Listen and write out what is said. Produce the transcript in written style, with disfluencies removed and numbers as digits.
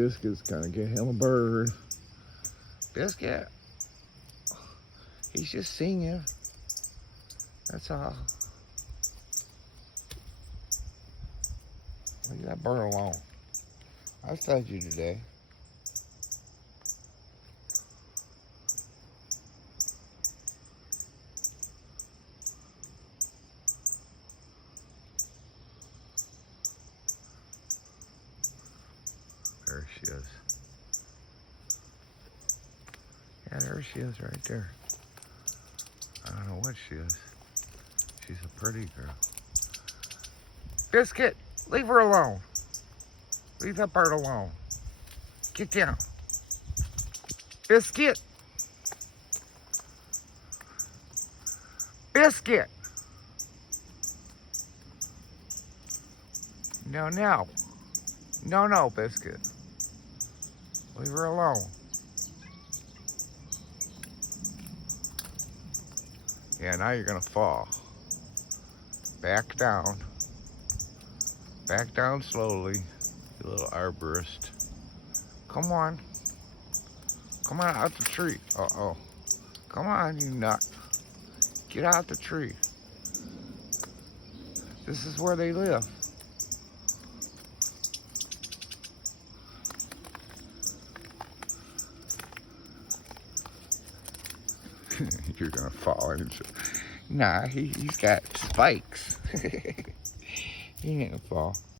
Biscuit's gonna get him a bird. Biscuit. He's just singing. That's all. Leave that bird alone. I fed you today. There she is. Yeah, there she is right there. I don't know what she is. She's a pretty girl. Biscuit, leave her alone. Leave that bird alone. Get down. Biscuit. Biscuit. No, no. No, no, Biscuit. Leave her alone. Yeah, now you're gonna fall. Back down. Back down slowly, you little arborist. Come on. Come on out the tree. Uh-oh. Come on, you nut. Get out the tree. This is where they live. You're gonna fall into. Nah, he's got spikes. He ain't gonna fall.